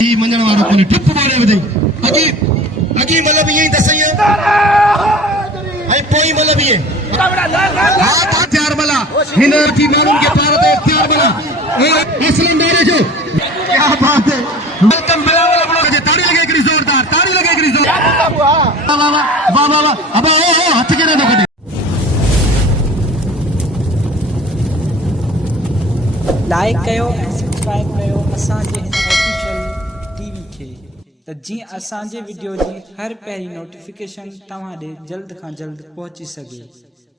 ही मंजन वारो कोने ठप बोले बदई अगी अगी मतलब यही दसई आई पोई मतलब ये हां त्यार बला हिनर की मालूम के पार ते त्यार बला असलम दारे जो क्या बात है वेलकम बिलावल अपनो जे ताड़ी लगे एक जोरदार ताड़ी लगे एक जोरदार वाह वाह वाह वाह वाह अब ओ हाथ के ना दो लाइक कयो सब्सक्राइब कयो असांजे हिन ऑफिशियल टीवी खे त जीअं असांजे वीडियो जी हर पहिरीं नोटिफिकेशन तव्हां ॾे जल्द खां जल्द पहुची सघे।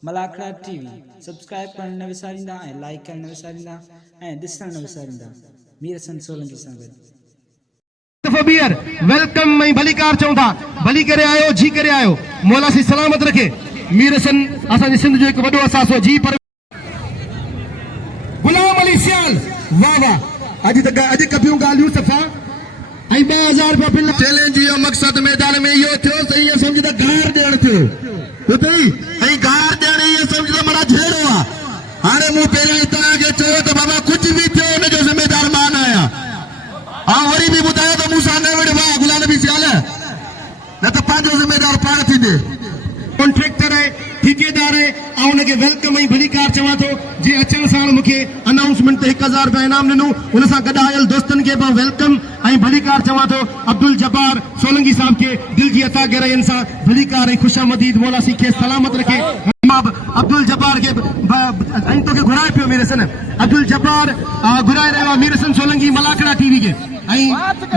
मलाखड़ा टीवी सब्सक्राइब करण न विसारींदा ऐं लाइक करण न विसारींदा ऐं ॾिसण न विसारींदा। मीर हसन सोलंकी सां गॾु बियर वेलकम मई भलीकार चौंदा भली करे आयो जी करे आयो मौला सी सलामत रखे। मीर हसन असांजे सिंध जो एक वडो असासो जी पर गुलाम अली सियाल वाह वाह अज कपियूं गालियूं सफ़ा ऐं 2000 रुपया बिल चैलेंज जो मकसद मैदान में इहो थियो त इहो समझ त गार ॾियण थियो ॿुधई ऐं गार ॾियण इहो समझ त माना झेड़ो आहे। हाणे मूं पहिरियों तव्हांखे चयो त बाबा कुझु बि थियो हुनजो ज़िम्मेदार मां न आहियां। हा वरी बि ॿुधायो त मूंसां न विड़ वाह गुलाम नबी सियाल न त पंहिंजो ज़िम्मेदार पाण थींदे। कॉन्ट्रेक्टर है ठेकेदार है उनके वेलकम ऐं भलीकार चवां थो जे अचण साण मूंखे अनाउंसमेंट ते 1000 रुपया इनाम ॾिनो उन सां गॾु आयल दोस्तनि खे मां वेलकम ऐं भलीकार चवां थो। अब्दुल जब्बार सोलंकी साहब के दिल जी अता गहराइयुनि सां भलीकार ऐं खुशामदीद मौला सी खे सलामत रखे। अब्दुल जब्बार के ऐं तोखे घुराए पियो मीर हसन अब्दुल जब्बार घुराए रहियो आहे मीर हसन सोलंकी मलाखड़ा टीवी के ऐं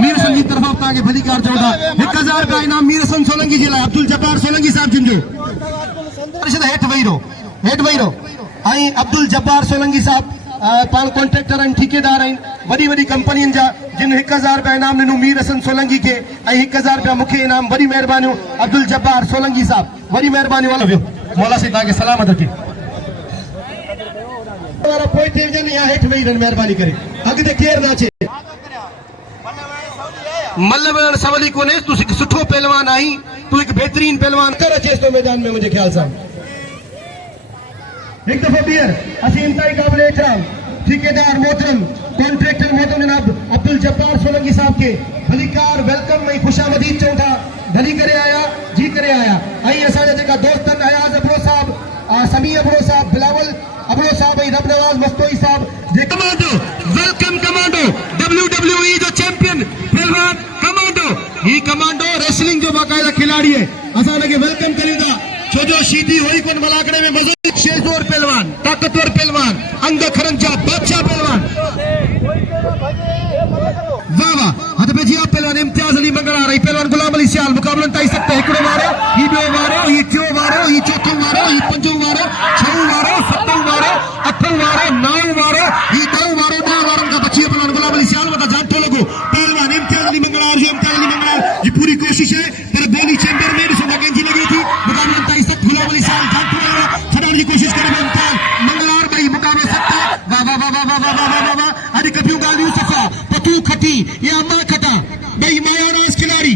मीर हसन जी तरफ़ां तव्हांखे भलीकार चऊं था 1000 रुपया इनाम मीर हसन सोलंकी जे लाइ अब्दुल जब्बार सोलंकी साहब जिन जो हेठ वही रहो ऐं अब्दुल जब्बार सोलंकी साहब पाण कॉन्ट्रेक्टर आहिनि ठेकेदार आहिनि वॾी वॾी कंपनियुनि जा जिन 1000 रुपया इनाम ॾिनो मीर हसन सोलंकी खे ऐं 1000 रुपया मूंखे इनाम। वॾी महिरबानियूं अब्दुल जब्बार सोलंकी साहब वॾी महिरबानियूं हलो वियो मौला साईं तव्हांखे सलामत रखे। पोइ थी वञनि या हेठि वेही रहनि महिरबानी करे अॻिते केरु न अचे। मल वञणु सवली कोन्हे तूं हिकु सुठो पहलवान आहीं तूं हिकु बहितरीन पहलवान कर अचेसि थो मैदान में मुंहिंजे ख़्याल सां एक दफो बीहर असी इंतहाई काबिल एहतराम ठेकेदार मोहतरम कॉन्ट्रेक्टर मोहतरम जनाब अब्दुल जब्बार सोलंकी साहब के भलीकार वेलकम ऐं खुशामदीद चऊं था भली करे आया जी करे आया। ऐं असांजा जेका दोस्त आहिनि अयाज़ अबड़ो साहब समी अबड़ो साहब बिलावल अबड़ो साहब ऐं रब नवाज़ मस्तोई साहब कमांडो वेलकम कमांडो WWE जो चैंपियन पहलवान कमांडो ही कमांडो रेसलिंग जो बाकायदा खिलाड़ी है असां हुनखे वेलकम करियूं था छो जो शीधी हुई कोन मलाखड़े में मज़ो शेरजोर पहलवान ताकतवर पहलवान अंग खरंजा बादशाह पहलवान वाह वाह हथ पे जी पहलवान इम्तियाज अली मंगलार ही पहलवान गुलाम अली सियाल मुकाबलन ताई सकते हिकड़ो वारो ही ॿियो वारो ही टियों वारो ही चौथों वारो ही पंजों वारो छहों वारो सतों वारो अठों वारो नौं वारो ही 10 वारो 10 वारनि खां बची पहलवान गुलाम अली सियाल वटा जांठो लॻो पहलवान इम्तियाज अली मंगलार जी पूरी कोशिश है पर बोली चेंबर में ॾिसो था कंहिंजी लॻी थी मुकाबलन ताई सख्त गुलाम अली सियाल जांठो लॻो छॾण जी कोशिश करे मंगलार भाई मुकाबलो सख्त वाह वाह वाह वाह वाह वाह वाह वाह अॼु कपियूं ॻाल्हियूं सफ़ा पतू खटी या मां खटा ॿई मायाराज खिलाड़ी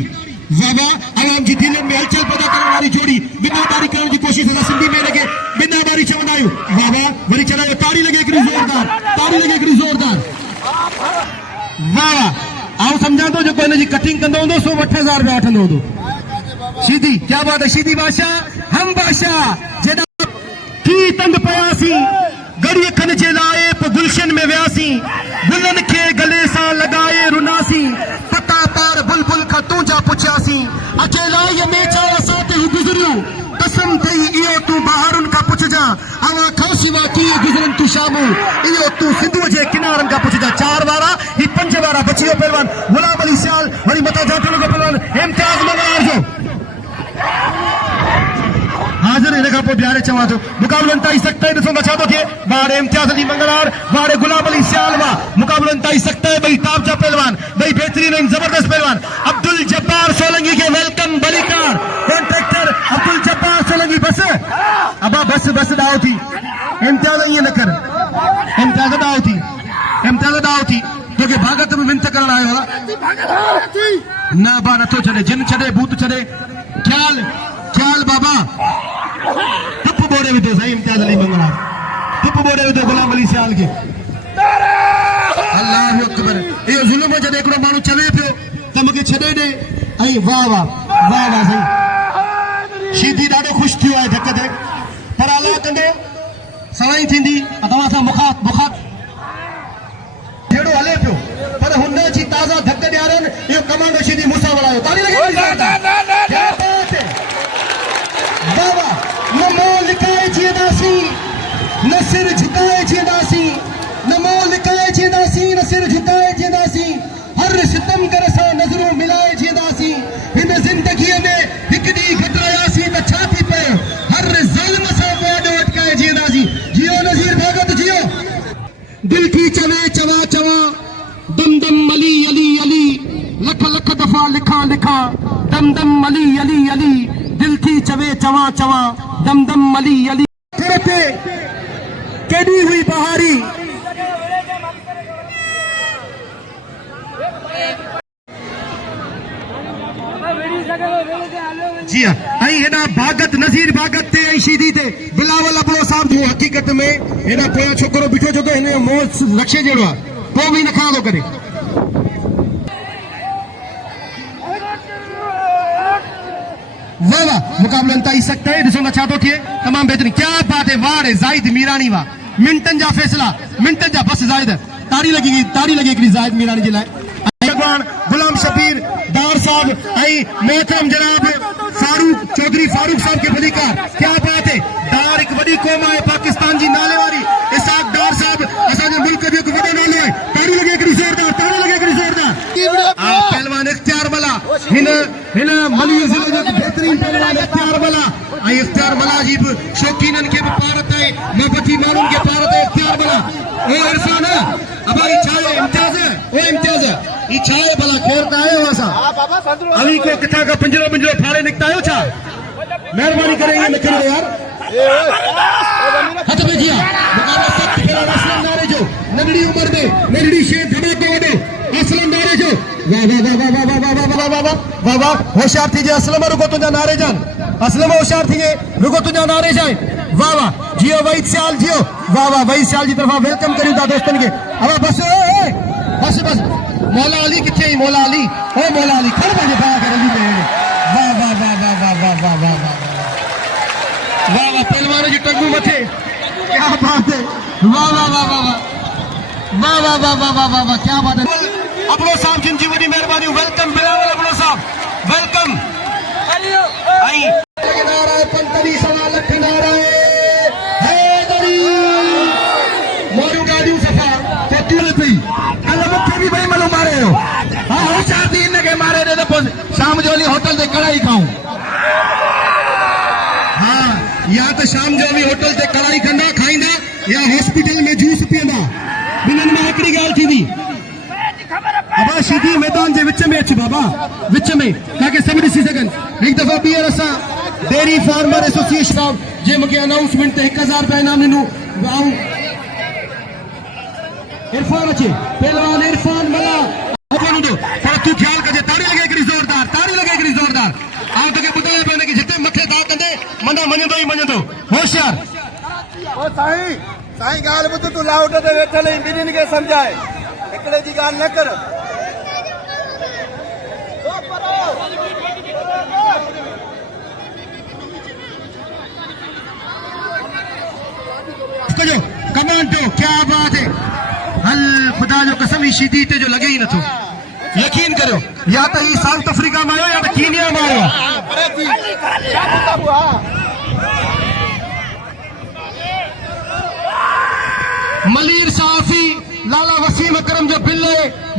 वाह वाह आवाम जी दिलनि में हलचल पैदा करण वारी जोड़ी बिनाबारी करण जी कोशिश असां सिंधी में लॻे बिनाबारी चवंदा आहियूं वाह वाह वरी चलायो ताड़ी लॻे हिकिड़ी जोरदार वाह वाह आउं सम्झां थो जेको हिनजी कटिंग कंदो हूंदो सो 8000 रुपया वठंदो हूंदो। सीधी क्या बात है सीधी बादशाह हम बादशाह जेड़ा की तंग पयासीं गड़ी खन जे लाए पोइ गुलशन में वियासीं गुलनि खे गले सां लॻाए रुनासीं पता पार बुलबुल खां तूं जा पुछियासीं अकेलाई में छा असां ते गुज़रियूं कसम थई इहो तूं बहारुनि खां पुछजां अवां खां सिवा कीअं गुज़रनि तूं शामूं इहो तूं सिंधूअ जे किनारनि खां पुछजां। 4 वारा ही 5 वारा बची वियो पहलवान गुलाम अली सियाल वरी मथां जांठो लॻो पहलवान इम्तियाज़ मंगलार जो हाज़िर इन खां पोइ बिहारे चवां थो मुकाबलन ताईं सख़्ताई ॾिसो छा थो थिए वारे इम्तियाज़ अली मंगलार वारे गुलाम अली सियाल वाह मुकाबलन ताईं सख़्ताई ॿई ताबजा पहलवान ॿई बहितरीन आहिनि ज़बरदस्त पहलवान अब्दुल जब्बार सोलंकी के वेलकम भलीकार कॉन्ट्रेक्टर अब्दुल जब्बार सोलंकी बस अबा बस ॾाहो थी इम्तियाज़ ईअं न कर इम्तियाज़ ॾाहो थी तोखे भागत में विनत करण आयो आहे न बा नथो छॾे जिन छॾे भूत छॾे ख्याल बाबा टुप बोड़े विधो साईं इम्तियाज़ अली मंगलार टुप बोड़े विधो गुलाम अली सियाल के अल्लाह अकबर इहो ज़ुल्म जॾहिं हिकिड़ो माण्हू चवे पियो त मूंखे छॾे ॾे ऐं वाह वाह वाह वाह साईं शीदी ॾाढो ख़ुशि थियो आहे धक ते पर अलाह कंदो सवाई थींदी तव्हां सां मुखात जहिड़ो हले पियो पर हुन जी ताज़ा धक ॾियारनि इहो कमांडो शीदी मूंसां वड़ायो ताली लॻे वाह वाह न मोह लिकाए जीअंदासीं न सिर झुकाए जीअंदासीं न मोह लिकाए जीअंदासीं न सिर झुकाए जीअंदासीं हर सितमगर सां नज़रूं मिलाए जीअंदासीं हिन ज़िंदगीअ में हिकु ॾींहुं घटरायासीं त छा थी पियो हर ज़ुल्म सां मुआदो अटकाए जीअंदासीं जियो नज़ीर भगत जियो दिल थी चवे चवा चवा दम दम अली अली अली लख लख दफ़ा लिखा लिखा दम दम अली अली अली दिल थी चवे चवा चवा दम दम अली अली केॾी हुई बहारी जी हाँ हेॾा भागत नज़ीर भागत ते ऐं शीदी ते बिलावल अबड़ो साहब जो हक़ीक़त में हेॾा पोयां छोकिरो बीठो छो त हिन जो मोह लक्ष्य जहिड़ो आहे पोइ बि न खा थो करे वाह वाह मुक़ाबलो इंतहाई सख़्त है ॾिसो न छा थो थिए तमामु बहितरीन क्या बात है वाह रे ज़ाहिद मीरानी वाह मिंटनि जा फ़ैसिला मिंटनि जा बस ज़ाहिद ताड़ी लॻी हिकिड़ी ज़ाहिद मीरानी जे लाइ भगवान गुलाम शबीर दार साहब ऐं मोहतरम जनाब फारूक चौधरी फारूक साहब के भलीकार क्या बात है दार हिकु वॾी क़ौम आहे पाकिस्तान जी नाले वारी इसाक दार साहब असांजे मुल्क जो हिकु वॾो नालो आहे ताड़ी लॻे हिकिड़ी ज़ोरदार पहलवान इख्तियार मला हिन मली ज़िले जो बहितरीन पहलवान इख्तियार मला ऐं इख्तियार मला जी बि शौक़ीननि खे बि पारत आहे महबती माण्हुनि खे पारत आहे इख्तियार मला ओ इरफान अबा ई छा आहे इम्तियाज़ ओ इम्तियाज़ ई छा आहे भला ख़ैर त आयो असां अली को किथां खां पिंजरो फाड़े निकिता आहियो छा महिरबानी करे ईअं न करियो यार हथ में जिया मुक़ाबला सख़्त खिलाड़ी असलम नारे जो नंढड़ी उमिरि में नंढड़ी शइ धमाको वॾो असलम नारे जो वाह वाह वाह वाह वाह वाह वाह वाह वाह वाह वाह होशियार थी जाए असलम रुगो तुंहिंजा नारे जान असलम होशियार थी जाए रुगो तुंहिंजा नारे जाए वाह वाह जियो वहीद सियाल जियो वाह वाह वहीद सियाल जी तरफ़ां वेलकम करियूं था दोस्तनि खे अब बस बस बस मौला अली किथे आई मौला अली ओ मौला अली खड़ पंहिंजे भाउ खे रली में वाह वाह वाह वाह वाह वाह वाह वाह वाह वाह वाह पहलवान जी टंगू मथे क्या बात है वाह वाह वाह वाह वाह वाह वाह वाह वाह वाह वाह क्या बात है अबड़ो साहब जिन जी वॾी महिरबानी वेलकम बिलावल अबड़ो साहब वेलकम आई नारा पंतरी सवा लख नारा हैदरी मोरू गाड़ियूं सफ़ा चेतियूं पई कल मूंखे बि भई मलो मारे हो हां होशियार थी हिनखे मारे ॾे त पोइ शाम जो हली होटल ते कढ़ाई खाऊं हाँ या तो शाम जो भी होटल ते कढ़ाई कंदा खाईंदा या हॉस्पिटल में जूस पींदा बिन्हनि में हिकिड़ी ॻाल्हि थींदी अबा शीदी मैदान जे विच में अच बाबा विच में ताकि सभु ॾिसी सघनि हिकु दफ़ा ॿीहर असां डेयरी फार्मर एसोसिएशन साहब जे मूंखे अनाउंसमेंट ते 1000 रुपया इनाम ॾिनो ऐं इरफान अचे पहलवान इरफान मला पर तूं ख्याल कजे ताड़ी लॻे हिकिड़ी ज़ोरदार आउं तोखे ॿुधायां पियो कि जिते मथे दा कंदे मना मञंदो ई मञंदो होशियार ओ साईं ॻाल्हि ॿुध तूं लाउड ते वेठल आहीं ॿिन्हिनि खे सम्झाए हिकिड़े जी ॻाल्हि न कर कमांडो क्या बात है हल खुदा जो कसम ही शीदी ते जो लगे ही नथो यकीन करो या तो ही साउथ अफ्रीका में आयो या तो कीनिया में आयो मलीर साफी लाला वसीम अकरम जो बिल्ले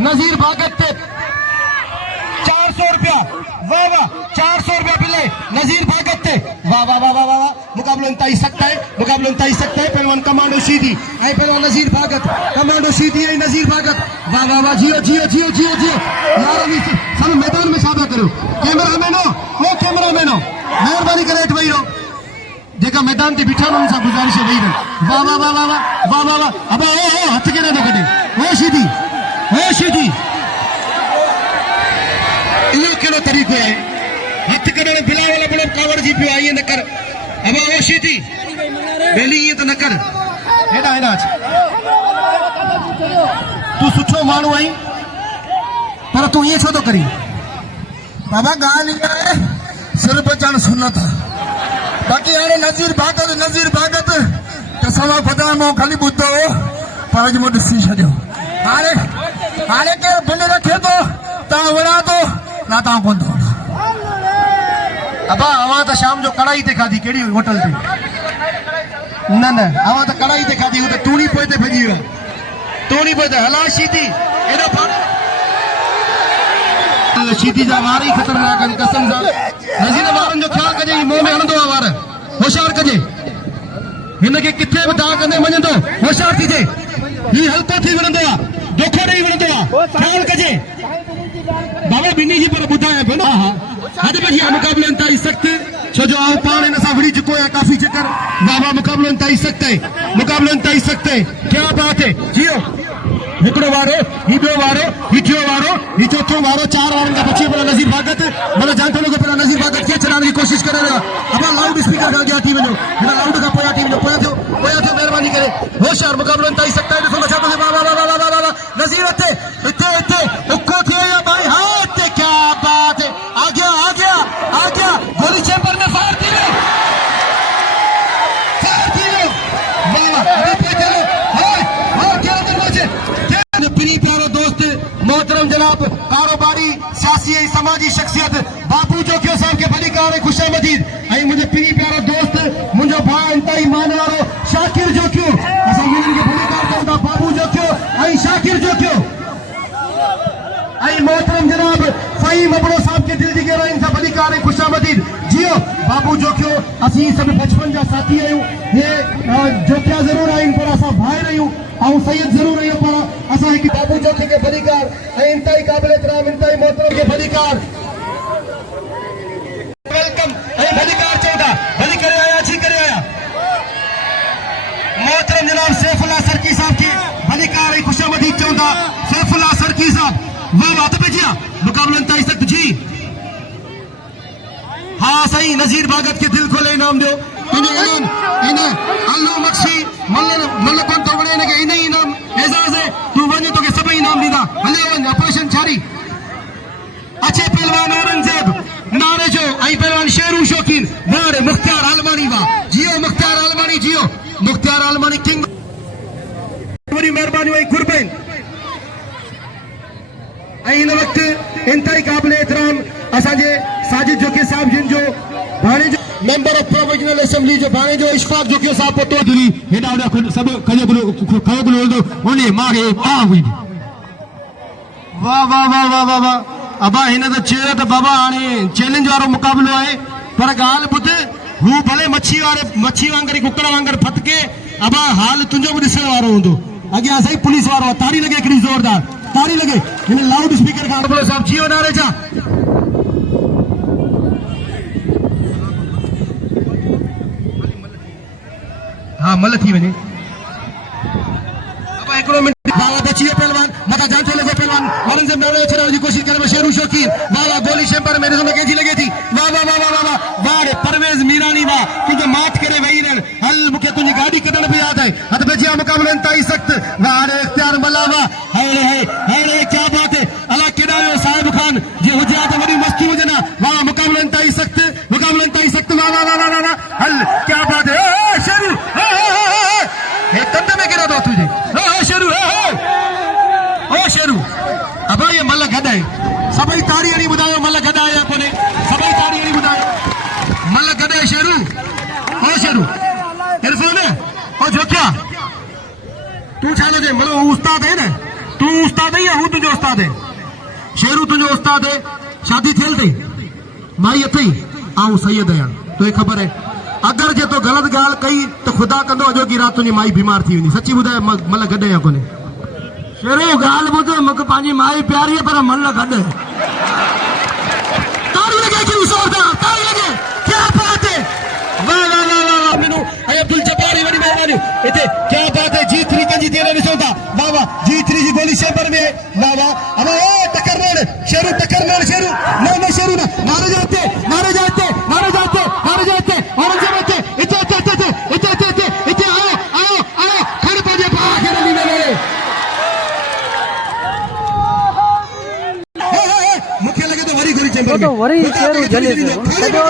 नजीर भागत थे 400 रुपया वाह वाह 400 रुपया बिल्ले नजीर भागत थे वाह वाह वाह वाह वाह मुकाबलो इंतहाई सख्त है पहलवान कमांडो शीदी आई पहलवान नजीर भागत कमांडो शीदी आई नजीर भागत वाह वाह वाह जियो जियो जियो जियो जियो यार अभी सब मैदान में सादा करो कैमरामैनो मेहरबानी करे हेठ वही रहो जेका मैदान ते बीठा उनसे गुजारिश है वही रहो वाह वाह वाह वाह वाह वाह वाह अब ओ हथ के ना कटे ओ शीदी इहो कहिड़ो तरीक़ो आहे हथ कढण बिलावल बड़ो कावड़ जी पियो आहे ईअं न कर अब ओ शीदी बेली ईअं त न कर हेॾा अच तूं सुठो वॾो माण्हू आहीं पर तूं ईअं छो थो करीं? बाबा ॻाल्हि इहा आहे सिर्फ़ ॼण सुनत बाक़ी हाणे नज़ीर भागत त सवा ख़ुदा मां ख़ाली ॿुधो हो पर अॼु मूं ॾिसी छॾियो। हाणे केरु भिन रखे थो तव्हां विढ़ा थो न तव्हां कोन थो। अबा अवां त शाम जो कढ़ाई ते खाधी, कहिड़ी होटल ते? न अवां त कढ़ाई ते खाधी, उहो त तूड़ी पोइ ते भॼी वियो। तूड़ी पोइ ते हला शीती एॾो शीती जा वार ई ख़तरनाक आहिनि कसम सां। नज़ीर वारनि जो ख़्यालु कजे, मुंहं में हणंदो आहे वार, होशियार कजे। हिनखे किथे बि दाग कंदे मञंदो, होशियार थीजे। ही हल्को थी विढ़ंदो आहे, धोखो ॾेई विढ़ंदो आहे, ख़्यालु कजे। बाबा ॿिन्ही जी पर ॿुधायां पियो न। हद भॼी आहे, मुक़ाबलो इंतहाई सख़्त, छो जो आउं पाण हिन सां विढ़ी चुको आहियां काफ़ी चकर। बाबा मुक़ाबलो इंतहाई सख़्त आहे, मुक़ाबलो इंतहाई सख़्त आहे। क्या बात है जियो, हिकिड़ो वारो, ही ॿियो वारो, ही टियों वारो, ही चौथों वारो, 4 वारनि खां बची पियो नज़ीर भागत। मतलब जान थो लॻो पियो नज़ीर भागत खे छॾाइण जी कोशिशि करे रहियो आहे। अब लाउड स्पीकर खां अॻियां थी वञो, हिन लाउड खां पोयां थी वञो, पोयां थियो महिरबानी करे। होशियार मुक़ाबलो इंतहाई सख़्त आहे। ॾिसो छा थो थिए, वाह वाह वाह वाह वाह वाह। नज़ीर हिते उको थियो या भाई, हाँ हिते क्या बात है, आ गया गोली चैम्बर में फायर थी वियो, प्री प्यारो दोस्त मोहतरम जनाब कारोबारी सियासी ऐं समाजी शख्सियत बाबू जोखियो साहब खे भली कार ऐं ख़ुशामदीद। ऐं मुंहिंजो प्री प्यारो दोस्त मुंहिंजो भाउ इंतहाई मान वारो शाकिर जोखियो, असां हिननि खे भली कार चऊं था, बाबू जोखियो ऐं शाकिर जोखियो। ऐं मोहतरम जनाब फ़हीम अबड़ो साहब खे दिल जी गहराइयुनि सां भली कार ऐं ख़ुशामदीद। जियो बाबू जोखियो, असीं सभु बचपन जा साथी आहियूं। हे जोखिया ज़रूरु आहिनि पर असां भाइर आहियूं, ऐं सैयद ज़रूरु आहियूं पर असां हिकु बाबू जोखी खे भली कार ऐं इंतहाई क़ाबिल एतिराम इंतहाई मोहतरम खे भली कार वेलकम ऐं भली कार चऊं था, भली करे आया, अच्छी करे आया। मोहतरम जनाब सैफुल्लाह सरकी साहब खे भली कार ऐं ख़ुशामदीद चऊं था। सैफुल्लाह सरकी साहब वाह वाह, तो भेजिया मुक़ाबलो इंतहाई सख़्त जी। हाँ सही, नज़ीर भागत के दिल खोले इनाम दो। इन्हें अल्लू मक्सी मल्ल कोन तो बणे इनके इन्हें इनाम एजाज है। तू वने तो के सब इनाम दीदा, हले वन ऑपरेशन छारी। अच्छे पहलवान औरंगजेब नारे जो आई पहलवान शेरू शौकीन वारे मुख्तार आलमानी वा जियो, मुख्तार आलमानी जियो, मुख्तार आलमानी किंग बड़ी मेहरबानी हुई कुर्बान। इन वक्त इंतहाई क़ाबिल एहतराम असांजे साजिद जोखी साहब जिन जो भाणे जो मेंबर ऑफ प्रोविजनल असेंबली जो भाणे जो इशफाक जोखी साहब पोतो दिली हेडा होडा सब खयो गुलो ओने मागे आ हुई। वाह वाह वाह वाह वाह वाह। अबा हिन त चयो त बाबा हाणे चैलेंज वारो मुक़ाबलो आहे पर ॻाल्हि ॿुध, हू भले मच्छी वांगर कुकड़ वांगर फटके, अबा हाल तुंहिंजो बि ॾिसण वारो हूंदो। अॻियां सही पुलिस वारो आहे, ताड़ी लॻे हिकिड़ी ज़ोरदार ताड़ी लॻे हिन लाउड स्पीकर खां। साहब जियो नारे जा हाँ मल थी वञे। अब हिकिड़ो मिंट बाबा बची वियो पहलवान, मथां जान थो लॻो पहलवान औरंगज़ेब से नारो छॾण जी कोशिशि करे शेरू शौकीन। वाह वाह, गोली चैम्बर में ॾिसो कंहिंजी लॻे थी। वाह वाह वाह वाह वाह वाह परवेज़ मीरानी वाह, तुंहिंजो माठ करे वेही रहनि। हल मूंखे तुंहिंजी गाॾी कढण बि यादि आहे। हथ बचिया मुक़ाबलो इंतहाई सख़्त। वाह हाणे इख़्तियार मला वाह, हाणे क्या बात है। अला केॾा वियो साहिब खान जी हुजे हा त वॾी मस्ती हुजनि। वाह मुक़ाबलो इंतहाई सख़्त, मुक़ाबलो इंतहाई सख़्त। वाह वाह वाह वाह वाह। हल क्या बात है। शेरू हे कंध में गिरा थो तुझे शेरू ओ शेरू। अब ये मल गॾ आहे, सभई ताड़ी हणी ॿुधायो मल गॾ आहे या कोन्हे, सभई ताड़ी हणी ॿुधायो मल गॾ आहे शेरू। ओ शेरू इरफान ओ जोखिया तू छा लॻे मतलब उस्ताद है न, तू उस्ताद है या हू तुंहिंजो उस्ताद है? शेरू तुंहिंजो उस्ताद है, शादी थियल अथई, माई अथई, आऊं सैयद आहियां, तोखे ख़बर है। अगर जे तो गलत ॻाल्हि कई तो खुदा कंदो अॼो की राति तुंहिंजी माई बीमार थी वेंदी। सची ॿुधाए मल गॾ या कोन्हे? शेरू ॻाल्हि ॿुध, मूंखे पंहिंजी माई प्यारी है पर मल गॾ। ताड़ी लॻे कि ज़ोरदार ताड़ी लॻे, क्या बात है। वाह वाह वाह वाह मिनू ऐं अब्दुल जब्बार वॾी महिरबानी हिते। क्या बात है। G3 कंहिंजी थी ॾिसो था। वाह वाह G3 जी गोली चैम्बर में। वाह वाह। अब ओ टक्कर मार शेरू, टक्कर मार शेरू। न शेरू न नारे जाते नारे जाते नारे जाते नारे जाते औरंगजेब इते इते इते इते इते इते इते आओ आओ आओ खड़ पजे भाग नहीं मिले। चेंबर में तो वरी चेहरो जले में सॼो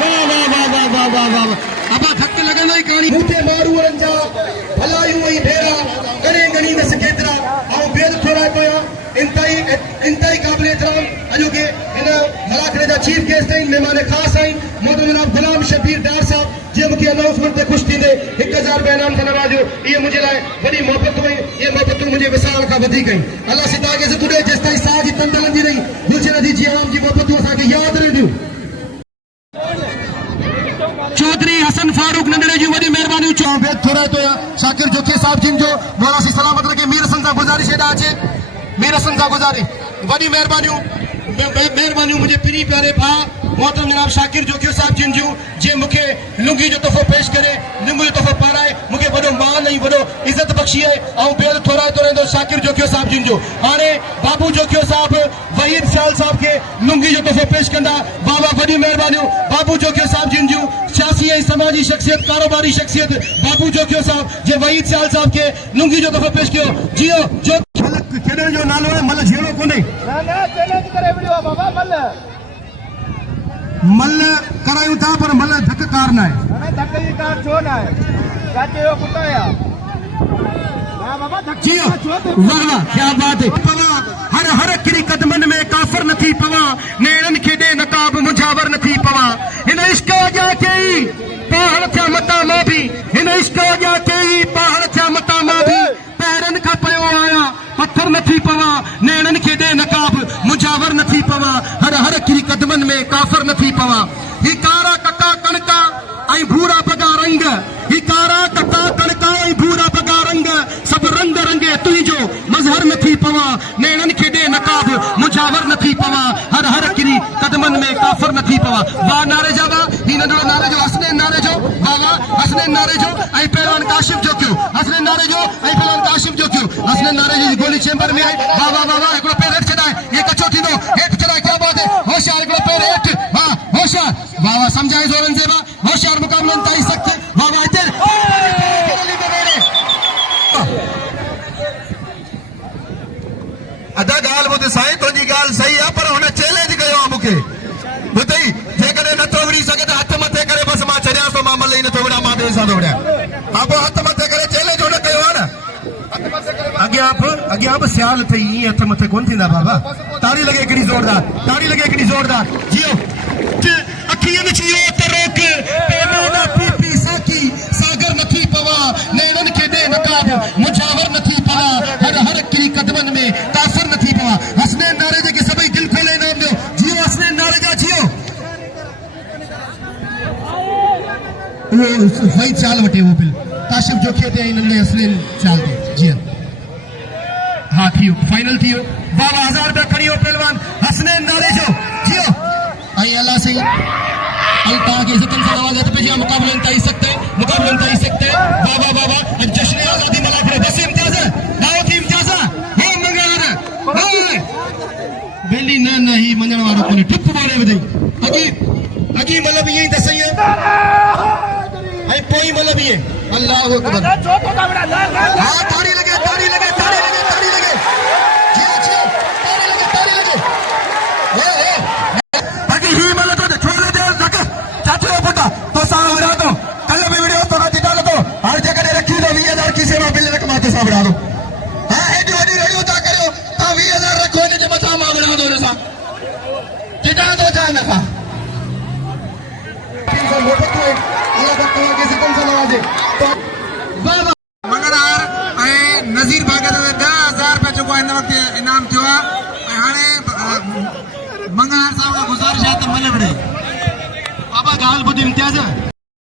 वाह वाह वाह वाह वाह वाह वाह अब धक लॻंदो ई काणी मूंखे मारू जा भलायूं ऐं भेरा घणे घणी न सकेतिरा ऐं बेद थोरा पिया इंतहाई क़ाबिल एतिराम अॼोके हिन इलाइक़े जा चीफ गेस्ट आहिनि महिमान ख़ासि आहिनि मोहम्मद जनाब गुलाम शबीर डार साहब जे मूंखे अनाउंसमेंट ते ख़ुशि थींदे 1000 रुपया इनाम सां नवाज़ियो इहे मुंहिंजे लाइ वॾी मोहबतूं आहिनि इहे मोहबतूं मुंहिंजे विसाल खां वधीक आहिनि अलाह सिता खे ज़िंदगी ॾे जेसिताईं साह जी तंद हलंदी रही गुलशन जी जी आवाम जी मोहबतूं असांखे यादि रहंदियूं चौधरी हसन फारूक नंढड़े जी वॾी महिरबानी चओ बेद थोरा तो शाकिर जोखे साहब जिन जो मोलासी सलामत रखे मीर हसन सां गुज़ारिश हेॾा अचे मीर हसन सां गुज़ारिश वॾी महिरबानियूं मुंहिंजे पिरी प्यारे भाउ मोहतरम जनाब शाकिर जोखियो साहब जिन जूं जे मूंखे लुंगी जो तोहफ़ो पेश करे लुंगी जो तोहफ़ो पाराए मूंखे वॾो मान ऐं वॾो इज़त बख़्शी आहे ऐं बेद थोराइतो रहंदो शाकिर जोखियो साहब जिन जो हाणे बाबू जोखियो साहब वहीद सियाल साहब खे लुंगी जो तोहफ़ो पेश कंदा बाबा वॾी महिरबानियूं बाबू जोखियो साहब जिन जूं सियासी ऐं समाजी शख़्सियत कारोबारी शख़्सियत बाबू जोखियो साहब जे वहीद सियाल साहब खे लुंगी जो तोहफ़ो पेश कयो जियो जो केॾे जो नालो आहे मल झेड़ो कोन्हे मल करायूं था पर मल धक कार न आहे जियो वाह वाह क्या बात है पवा हर हर किरी कदमन में काफर न थी पवा नेड़न खे ॾे नकाब मुझावर न थी पवा हिन इश्क जा कई पहाड़ थिया मता मां बि हिन इश्क जा कई पहाड़ थिया मता मां बि पैरनि खां पियो आया पत्थर न थी पवा नेड़न खे ॾे नकाब मुझावर न थी पवा हर हर किरी कदमन में काफर न थी पवा ही कारा कका कणका ऐं भूरा बगा रंग ही कारा कका कणका ऐं भूरा बगा रंग सभु रंग रंगे तुंहिंजो मज़हर न थी पवा नेड़न खे ॾे नकाब मुझावर न थी पवा हर हर किरी कदमन में काफर न थी पवा वाह नारे जा वाह ही नंढड़ो नारे जो हसनैन नारे जो वाह वाह हसनैन नारे जो ऐं पहलवान काशिफ जो कयो हसनैन नारे जो ऐं पहलवान काशिफ जो कयो हसनैन नारे जी गोली चेंबर में आहे वाह वाह वाह वाह हिकिड़ो पैर हेठि छॾाए ये कचो थींदो हेठि छॾाए क्या बात है होशियार हिकिड़ो पैर हेठि वाह होशियार वाह वाह सम्झाए ज़ोरनि से वाह होशियार मुक़ाबलो इंतहाई सख़्त वाह वाह हिते अदा ॻाल्हि ॿुध साईं तुंहिंजी ॻाल्हि सही आहे पर हुन चैलेंज कयो आहे मूंखे ॿुधई जेकॾहिं नथो विड़ी सघे त हथ मथे करे बसि मां छॾियांसि थो मां मल ई नथो विड़ां मां ॿिए सां थो विड़ियां हा पोइ हथ मथे करे चैलेंज हुन कयो आहे न अॻियां बि सियाल अथई ईअं हथ मथे कोन थींदा बाबा ताड़ी लॻे हिकिड़ी ज़ोरदार जियो अखियुनि छियो त रोक पेनोना पी पी साकी सागर न थी पवा नेड़न खे ॾे नकाब मुझावर न थी पवा हर हर किरी कदमन में काफर न थी पवा हसनैन नारे जेके सभई दिलि खोले इनाम ॾियो जियो हसनैन नारे जा जियो वही चाल वठे वो बिल काशिफ जोखे ते हिननि में हसनैन चाल ते जियो हाँ थियो फाइनल थियो वाह 1000 रुपया खणी हो पहलवान हसनैन नारे जो जियो आई अल्लाह सही आई तव्हांखे इज़तनि सां नवाज़त पे जिया मुक़ाबलो इंतहाई सख़्त है वाह वाह वाह वाह अॼु जश्न आज़ादी मल्हा फिरे बस इम्तियाज़ दावत इम्तियाज़ हो मंगणार बेली न ही मञण वारो कोन्हे ठुप मारे वधई अॻी मतिलबु ईअं ई त सही आहे ऐं पोइ मतिलबु ईअं अल्लाहु अकबर हा ताड़ी लॻे नज़ीर भागत 10,000 रुपया जेको हिन वक़्तु इनाम थियो आहे हाणे मंगणार साहब खां गुज़ारिश आहे त मले विड़े बाबा ॻाल्हि ॿुधी इम्तियाज़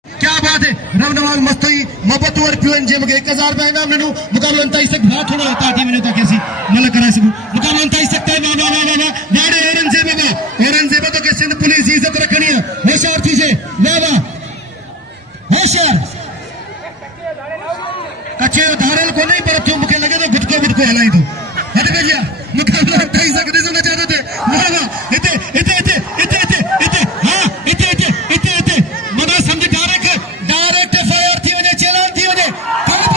क्या बात है रवनवाज़ मस्तई मोहब्बत वर पियोन जे मूंखे 1000 रुपया इनाम ॾिनो मुक़ाबलो इंतहाई सख़्त भाउ थोरो हितां अची वञो ताकी असीं मल कराए सघूं मुक़ाबलो इंतहाई सख़्त आहे वाह वाह वाह वाह वाह औरंगज़ेब तो के सिंध पुलिस जी इज़त रखणी आहे होशियार थी जे वाह वाह होशियार कचे धारल कोन्हे पर थियो मूंखे लॻे थो गुटको हलाई थो हट गया मुक़ाबलो इंतहाई सख़्त ॾिसो न चाहे थे वाह वाह हिते हाँ हिते मना सम्झ डायरेक्ट फायर थी वञे चैलान थी वञे वाह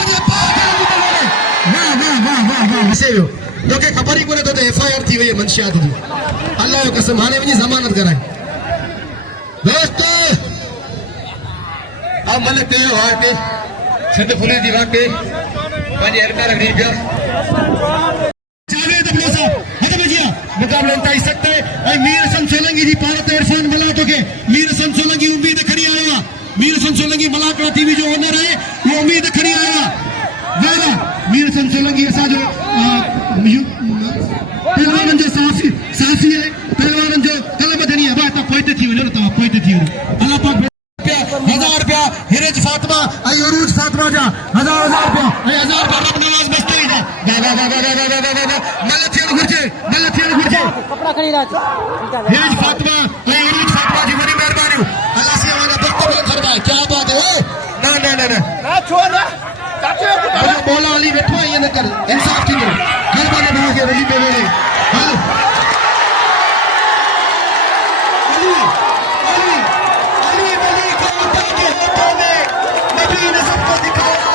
तोखे ख़बर ई कोन्हे तो बेकार थी वही मंशियात जी अल्लाह जो कसम हाणे वञी ज़मानत कराए दोस्त अब मन ते वाटे सिंध पुलिस दी वाटे पंहिंजे एहलकार खणी पिया जावेद अब्दुल साहब हद बजिया मुकाबला इंतहाई सख्त है ऐं मीर हसन सोलंकी जी पार ते इरफान मला तोखे मीर हसन सोलंकी उम्मीद खणी आयो आहे मीर हसन सोलंकी मलाकड़ा टीवी जो ओनर है वो उम्मीद खणी आयो आहे वाह मीर हसन सोलंकी असांजो पहलवाननि जो साफ़ी है पहलवाननि जो कलम धनी है भाई तव्हां पोइते थी वञो तव्हां पोइते थी वञो अल्लाह पाक 1000 रुपया हिरज फातिमा ऐं उरूज फातिमा जा 1000 रुपया ऐं 1000 रुपया रब नवाज मस्तई जा मल थियण घुर्जे कपड़ा खड़ी रात हिरज फातिमा ऐं उरूज फातिमा जी वॾी महिरबानी अल्लाह से हमारा बख्तर खड़दा है क्या बात है ना ना ना ना छोड़ मौला अली बैठो है ये न कर इंसाफ थी महिरबानी भाउ खे रली पे वेले हल अली के अता के हाथों में नबी ने सबको दिखाया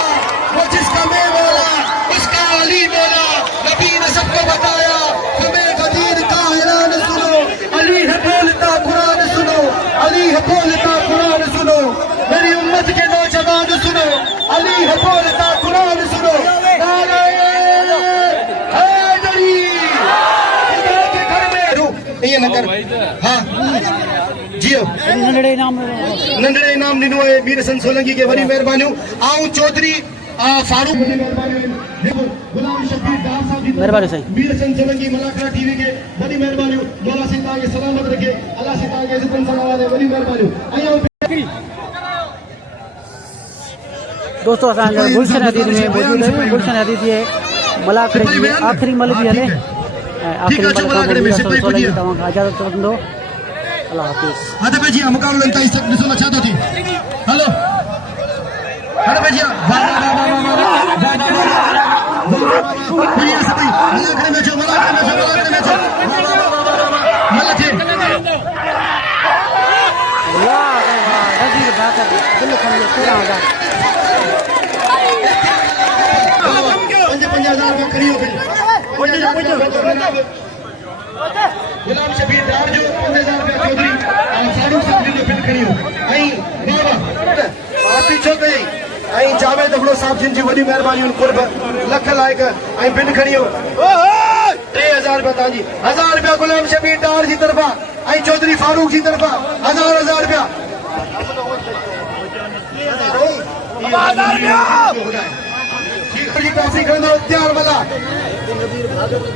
वो जिसका मैं मौला उसका अली मौला नबी ने सबको बताया हमें गदीर का ऐलान सुनो अली है बोलता कुरान सुनो अली है बोलता कुरान सुनो मेरी उम्मत के नौजवान सुनो अली है बोलता कुरान सुनो हाँ जियो नंढड़े इनाम ॾिनो आहे मीर हसन सोलंकी खे वॾी महिरबानियूं ऐं चौधरी फारूक गुलाम शबीर डार साहब जी महिरबानी साईं मीर हसन सोलंकी मलाकड़ा टीवी खे वॾी महिरबानियूं मौला से तव्हांखे सलामत रखे अल्लाह से तव्हांखे इज़तनि सां नवाज़े वॾी महिरबानियूं दोस्तों असांजा गुलशन हदीद में मौजूद है गुलशन हदीद ये मलाकड़े जी आखिरी मल भी हले आखिरी मल सोलंकी तव्हांखां इजाज़त वठंदो अल्लाह हाफ़िज़ हद पे जी मुकाबलो इंतहाई सख्त ॾिसो न छा थो थिए हलो हद पे जी मलाकड़े में छो मल थे नज़ीर भाकर दिल खणी 13000 पंज 5000 रुपया खणी गुलाम शबीर डार जो 5000 रुपया चौधरी फारूक साहब जो बिल खणी ऐं बाबा आसी छो कई ऐं जावेद अब्दुल साहब जिन जी वॾी महिरबानी कुर्ब लख लाइक ऐं बिल खणी 3000 रुपया तव्हांजी 1000 रुपया गुलाम शबीर डार जी तरफ़ा ऐं चौधरी फारूक जी तरफ़ा 1000 रुपया काफी खणंदो इख्तियार मला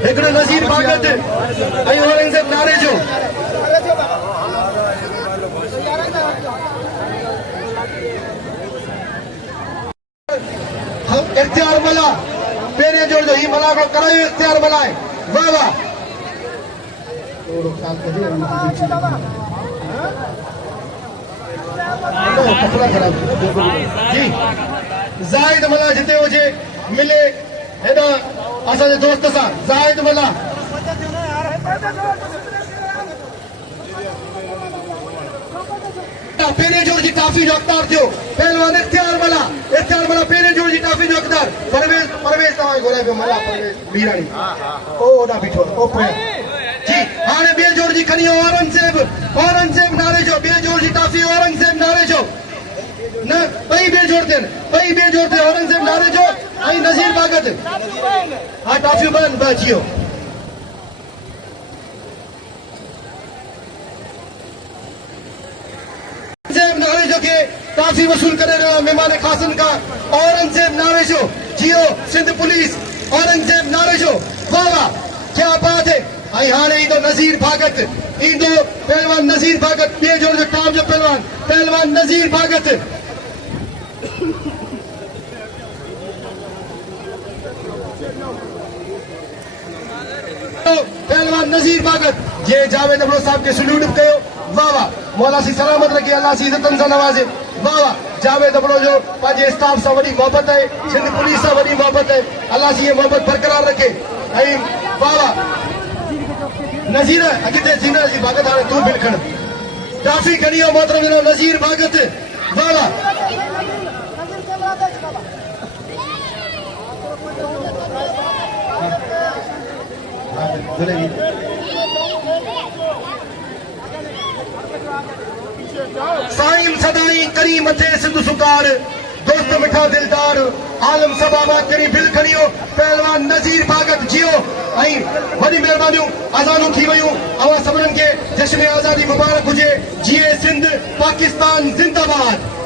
हिकिड़ो नज़ीर भागत ऐं औरंगज़ेब नारे जो इख्तियार मला पहिरें जोड़ जो ही मला करायो इख्तियार मला आहे वाह वाह कपड़ा खराब जी जाहिद मला जिते हुजे मिले हेॾा असांजे दोस्त सां जाहिद मला पहिरें जोड़ जी टाफी जो अख़्तियार थियो पहलवान इख्तियार मला पहिरें जोड़ जी टाफी जो अख़्तियार परवेज़ तव्हां घुराए पियो मला परवेज़ बीराणी ओ ओॾा बीठो ओ पिया जी हाणे ॿिए जोड़ जी खणी औरंगज़ेब नारे जो ॿिए जोड़ जी टाफी औरंगज़ेब नारे जो न ॿई ॿिए जोड़ ते औरंगज़ेब नारे जो ऐं नज़ीर भागत हा टाफियूं ॿ अची वियो नारे जो के काफी वसूल करे रहा मेहमान खासन का औरंगज़ेब नारे जो जियो सिंध पुलिस औरंगज़ेब नारे जो वाह वाह क्या बात है आई हाणे ईंदो नज़ीर भागत ईंदो पहलवान नज़ीर भागत ॿिए जोड़ जो टाप जो पहलवान नज़ीर भागत पहलवान नज़ीर भागत ये जावेद अब्दुल साहब के सल्यूट कयो वाह वाह मौला सी सलामत रखे अल्लाह सी इज़तनि सां नवाज़े वाह वाह जावेद अब्दुल जो पंहिंजे स्टाफ सां वॾी मोहबत है सिंध पुलिस सां वॾी मोहबत है अल्लाह सी ये मोहबत बरक़रार रखे ऐं वाह वाह नज़ीर अॻिते थींदा जी भागत हाणे तूं बिल खण टाफी खणी मोहतरम जनाब नज़ीर भागत वाह वाह साईं सदाई करी मथे सिंधु सुकार दोस्त मिठा दिलदार आलम सबाबा करी बिल खड़ियो पहलवान नज़ीर भागत जियो ऐं वॾी महिरबानियूं अज़ानूं थी वयूं अवां सभिनीनि खे जश्न आज़ादी मुबारक हुजे जीए सिंध पाकिस्तान जिंदाबाद।